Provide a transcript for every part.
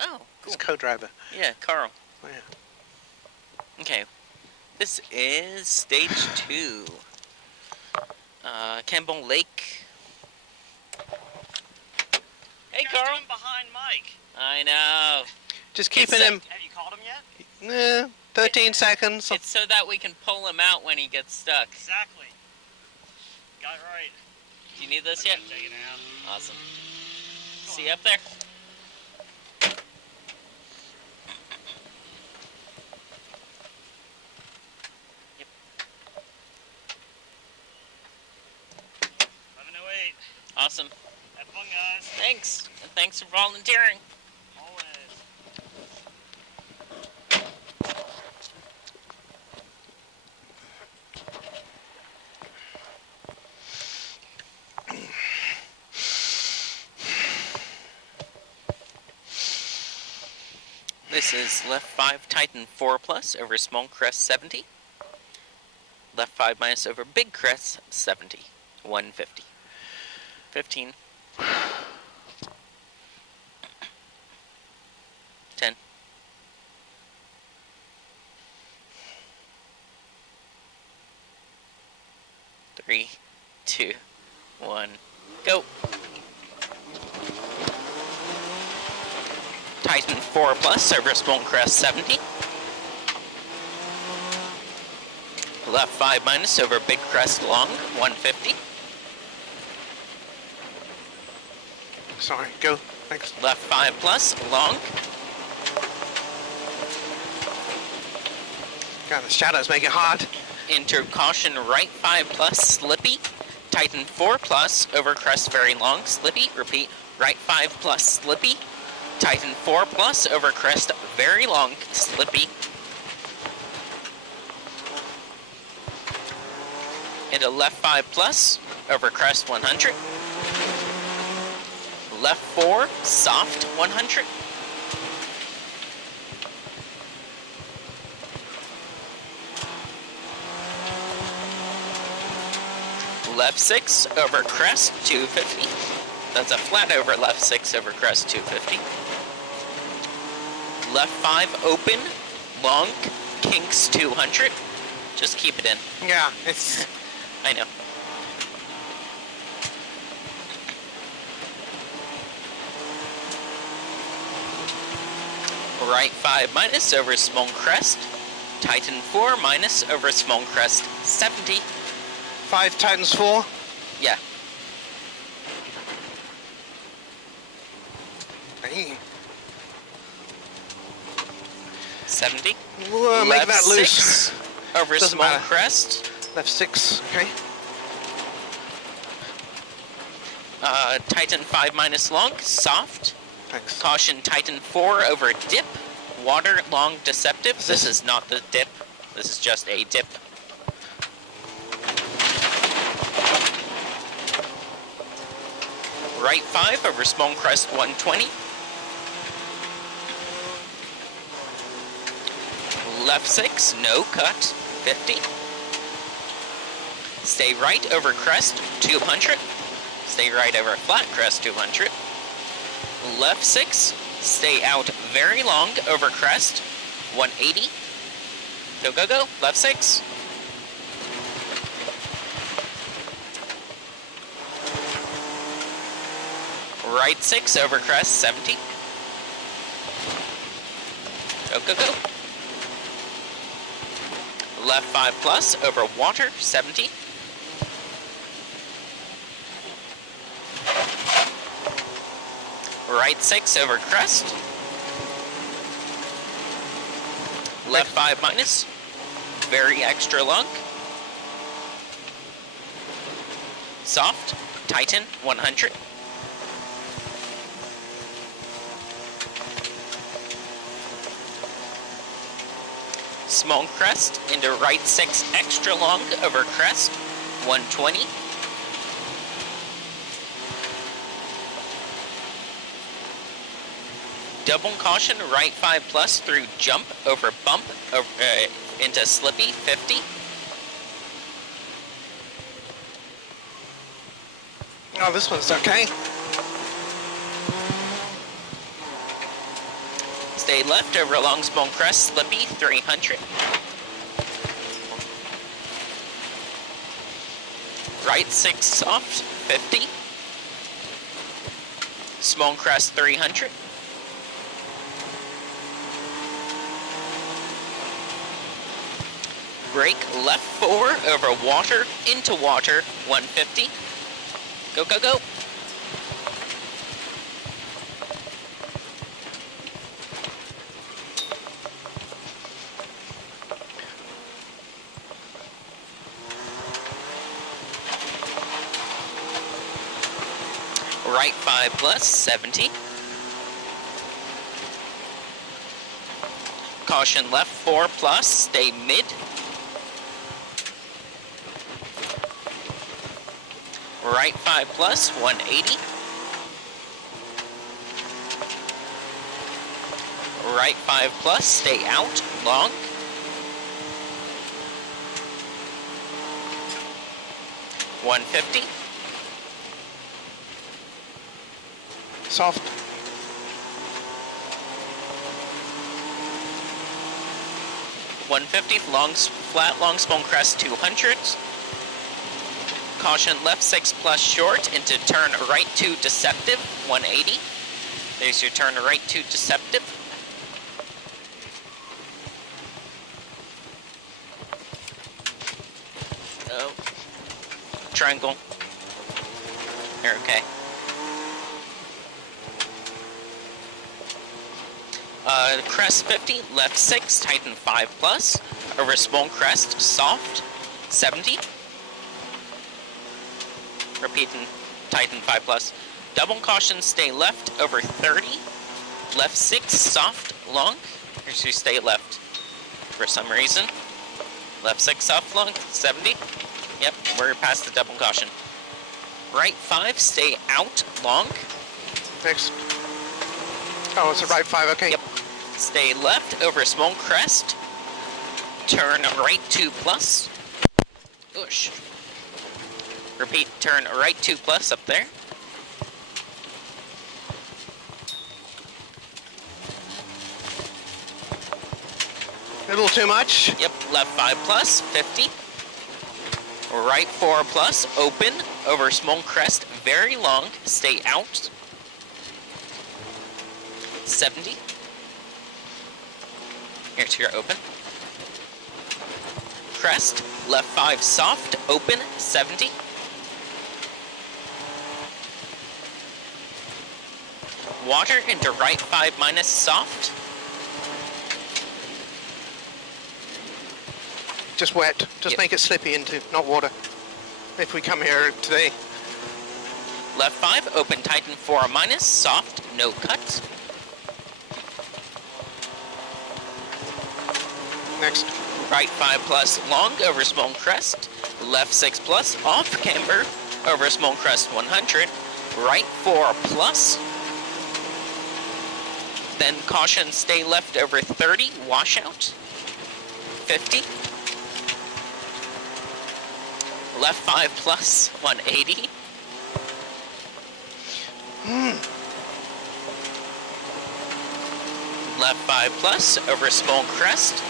Oh, cool. He's co-driver. Yeah, Carl. Oh, yeah. Okay. This is stage 2. Campbell Lake. Hey, Carl. Doing behind Mike. I know. Just keeping him. Have you called him yet? 13 seconds. It's so that we can pull him out when he gets stuck. Exactly. Got it right. Do you need this yet? Take it out. Awesome. See you up there. Yep. 11:08. Awesome. Have fun, guys. Thanks. And thanks for volunteering. Always. This is left 5 Titan 4 plus over small crest 70. Left 5 minus over big crest 70. 150. 15. 10. 3, 2, 1, go. Titan 4 plus over small crest 70. Left 5 minus over big crest long 150. Sorry, go. Thanks. Left 5 plus long. God, the shadows make it hard. Into caution right 5 plus slippy. Titan 4 plus over crest very long slippy. Repeat, right 5 plus slippy. Titan 4 plus over crest very long slippy. Into left 5 plus over crest 100. Left 4 soft 100. Left 6 over crest 250. That's a flat over left 6 over crest 250. Left 5 open, long, kinks 200. Just keep it in. Yeah, it's... I know. Right 5 minus over small crest. Titan 4 minus over small crest 70. 5 Titans 4. Yeah. Hey. 70. We'll make that loose. 6 over Doesn't small matter. crest. Left 6, okay. Titan 5 minus long, soft. Thanks. Caution Titan 4 over dip. Water long deceptive. This is not the dip. This is just a dip. Right 5 over small crest 120. Left 6, no cut, 50. Stay right over crest 200. Stay right over flat crest 200. Left 6, stay out very long over crest 180. Go, go, go, left 6. Right 6 over crest 70. Go, go, go. Left 5 plus over water 70. Right 6 over crest. Left 5 minus. Very extra long. Soft. Titan 100. Small crest into right 6 extra long over crest 120. Double caution right 5 plus through jump over bump over, into slippy 50. Oh, this one's okay. stay left over long small crest, slippy, 300. Right 6 soft, 50. Small crest, 300. Brake left 4 over water, into water, 150. Go, go, go. Right 5 plus, 70. Caution left 4 plus, stay mid. Right 5 plus, 180. Right 5 plus, stay out, long. $150. Soft. $150, long, flat, long, small crest, 200. Caution left 6 plus short into turn right 2 deceptive, 180. There's your turn right 2 deceptive. Oh. Triangle. You're okay. Crest 50, left 6, tighten 5 plus. Over small crest, soft, 70. Repeat and tighten 5 plus. Double caution, stay left over 30. Left 6, soft, long. Here's your stay left for some reason. Left 6, soft, long, 70. Yep, we're past the double caution. Right 5, stay out, long. Next. Oh, it's a right 5, okay. Yep. Stay left over small crest. Turn right 2 plus. Oosh. Repeat, turn right 2 plus up there. A little too much. Yep, left 5 plus, 50. Right 4 plus, open, over small crest, very long, stay out. 70. Here's your open. Crest, left 5 soft, open, 70. Water into right 5 minus soft. Just wet. Just Yep. make it slippy into, not water. If we come here today. Left 5, open tighten 4 minus, soft, no cut. Next. Right 5 plus, long, over small crest. Left 6 plus, off camber, over small crest 100. Right 4 plus. Then caution, stay left over 30, washout. 50. Left 5 plus, 180. Left 5 plus, over small crest.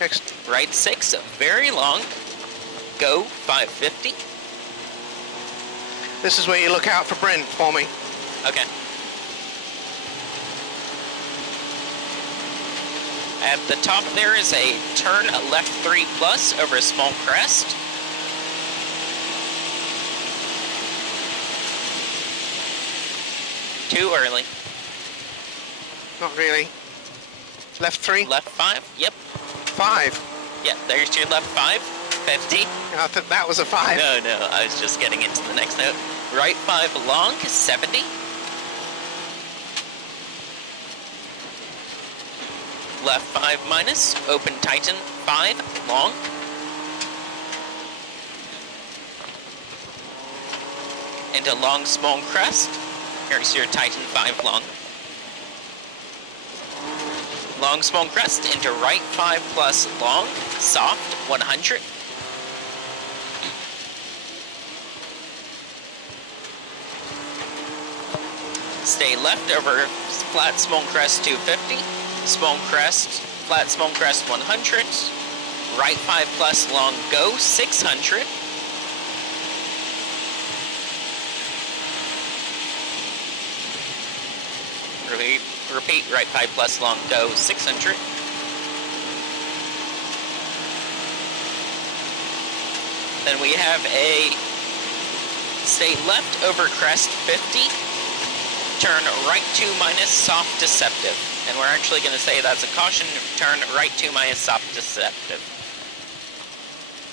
Next. Right 6, very long. Go, 550. This is where you look out for Bryn for me. Okay. At the top there is a turn left 3 plus over a small crest. Too early. Not really. Left 3? Left 5, yep. 5. Yeah, there's your left 5, 50. I thought that was a 5. No, I was just getting into the next note. Right 5 long, 70. Left 5 minus, open tighten, 5 long. Into long small crest. Here's your tighten 5 long. Long small crest into right 5 plus long, soft, 100. Stay left over flat Small Crest 250. Small Crest, flat Small Crest 100. Right 5 plus long go 600. Repeat, right 5 plus long go 600. Then we have a stay left over crest 50, turn right 2 minus soft deceptive. And we're actually going to say that's a caution, turn right 2 minus soft deceptive.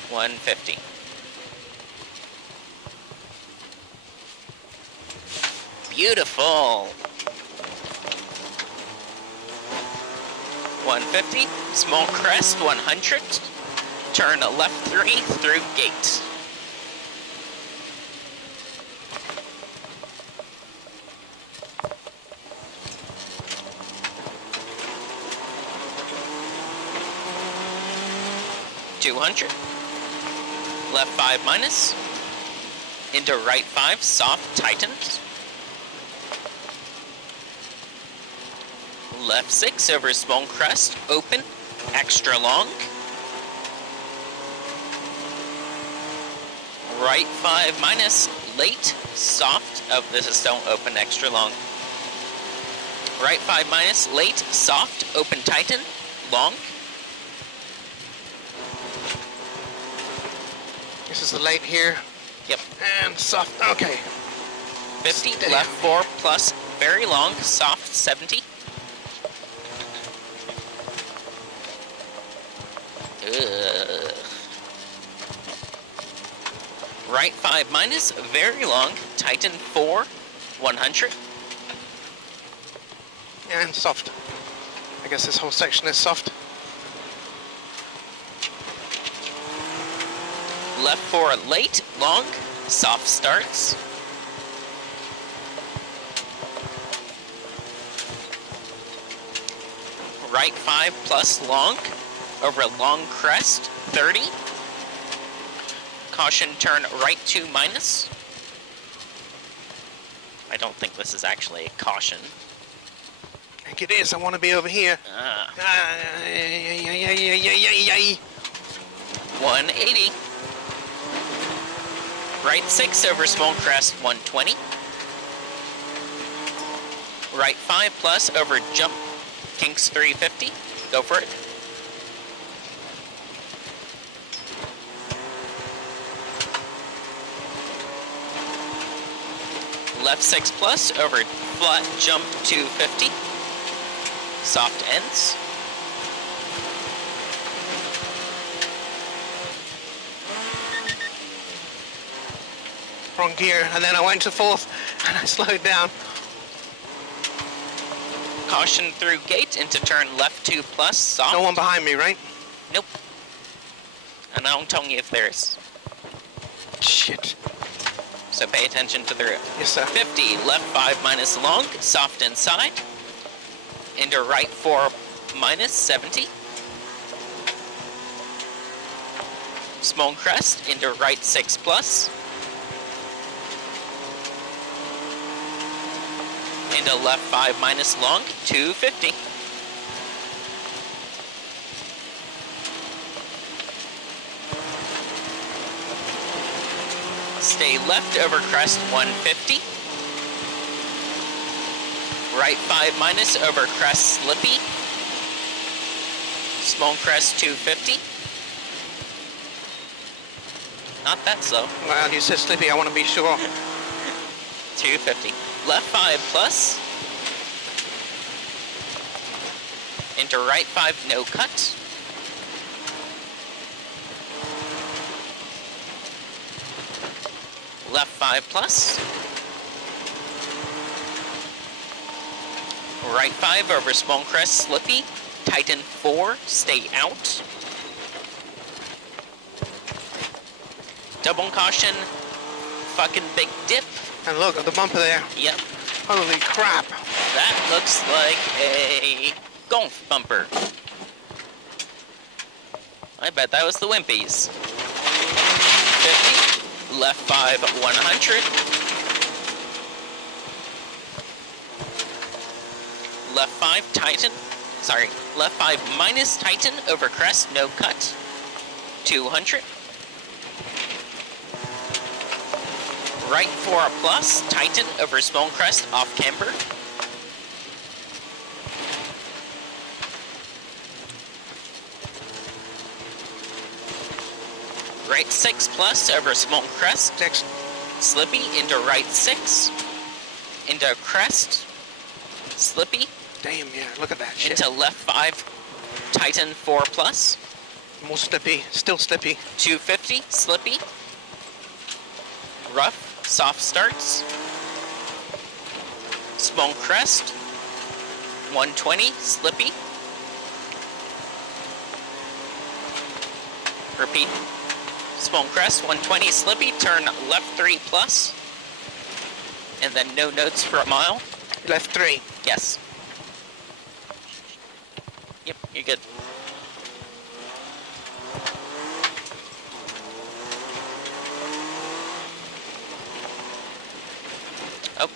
150. Beautiful. 150, small crest 100, turn left 3 through gate. $200, left 5 minus, into right 5, soft tightens. Left 6 over small crest, open, extra long. Right 5 minus, late, soft. Oh, this is don't open, extra long. Right 5 minus, late, soft, open, tighten, long. This is the late here. Yep. And soft. Okay. 50, Stay. left 4 plus, very long, soft, 70. Ugh. Right 5 minus, very long, tighten 4, 100. And soft. I guess this whole section is soft. Left 4 late, long, soft starts. Right 5 plus long, over long crest, 30. Caution, turn right 2 minus. I don't think this is actually a caution. I think it is. I want to be over here. 180. Right 6 over small crest, 120. Right 5 plus over jump, kinks 350. Go for it. Left 6 plus over flat jump 250. Soft ends. Wrong gear, and then I went to fourth, and I slowed down. Caution through gate into turn left 2 plus, soft. No one behind me, right? Nope. And I'm telling you if there is. Shit. So pay attention to the route. Yes, sir. 50, left 5 minus long, soft inside. Into right 4 minus, 70. Small crest, into right 6 plus. Into left 5 minus long, 250. Stay left over crest 150. Right 5 minus over crest slippy. Small crest 250. Not that slow. Well, you said slippy, I want to be sure. 250. Left 5 plus. Into right 5, no cut. Left 5 plus. Right 5 over small crest, slippy. Tighten 4, stay out. Double caution, fucking big dip. And look at the bumper there. Yep, Holy crap. that looks like a golf bumper. I bet that was the Wimpies. 50, left 5, 100. left 5 Titan. Sorry, left 5 minus Titan over crest, no cut. 200. Right 4 plus Titan over small crest off camber. Right 6 plus over small crest. Next. Slippy into right 6. Into crest. Slippy. Damn, yeah, look at that shit. Into left 5 Titan 4 plus. More slippy, still slippy. 250 Slippy. Rough, soft starts. Small crest. 120 Slippy. Repeat. Small crest, 120 Slippy, turn left 3 plus. And then no notes for a mile. Left 3. Yes. Yep, you're good. Oh,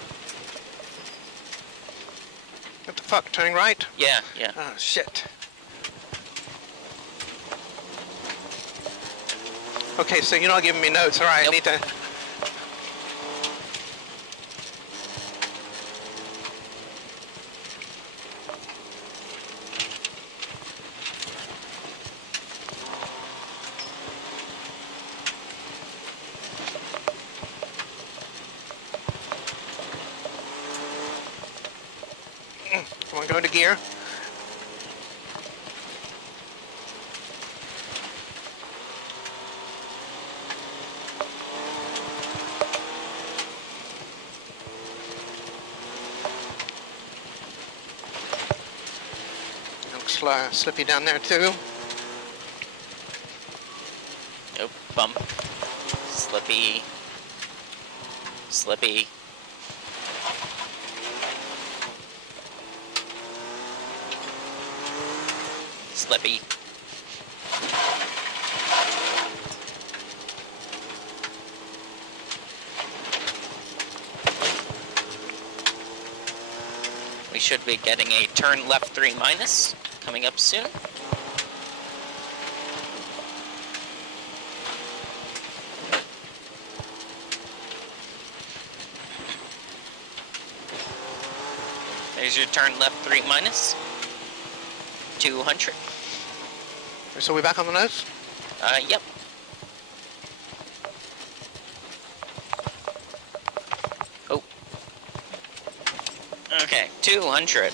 What the fuck, turning right? yeah. Oh, shit. Okay, so you're not giving me notes. All right, Nope. I need to... Come on, go into gear. Looks slippy down there too. Nope, bump. Slippy. Slippy. Slippy. We should be getting a turn left 3 minus coming up soon. There's your turn left 3 minus. 200. So we back on the nose? Yep. Oh. Okay, 200.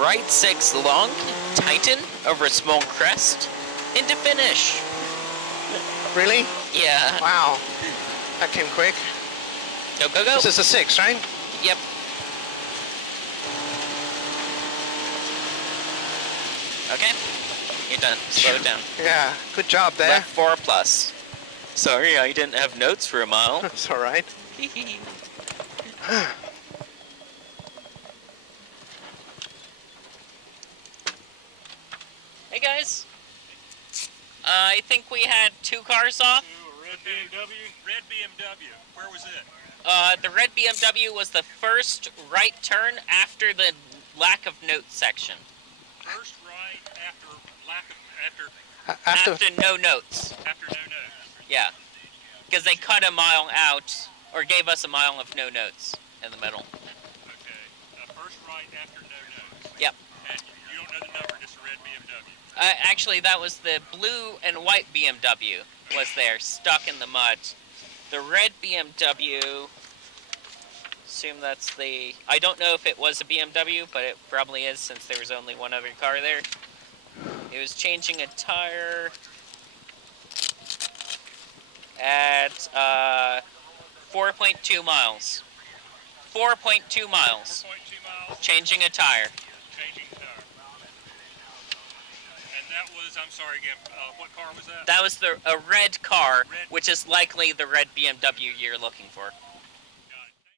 Right 6 long, Titan over small crest, into finish. Really? Yeah. Wow. That came quick. Go, go, go. This is a 6, right? Yep. Okay. You're done. Slow it down. Yeah, good job there. Left 4 plus. Sorry, I didn't have notes for a mile. That's all right. Hey guys. I think we had 2 cars off. Red BMW? Red BMW. Where was it? The red BMW was the first right turn after the lack of note section. First right after After After no notes. after no notes. Yeah. Because they cut a mile out, or gave us a mile of no notes in the middle. Okay. First right after no notes. Yep. And you don't know the number, just a red BMW. Actually, that was the blue and white BMW was there, stuck in the mud. The red BMW, assume that's the... I don't know if it was a BMW, but it probably is since there was only one other car there. It was changing a tire at 4.2 miles. 4.2 miles. 4.2 miles, Changing a tire. changing tire. And that was, I'm sorry again, what car was that? That was a red car, Red. which is likely the red BMW you're looking for.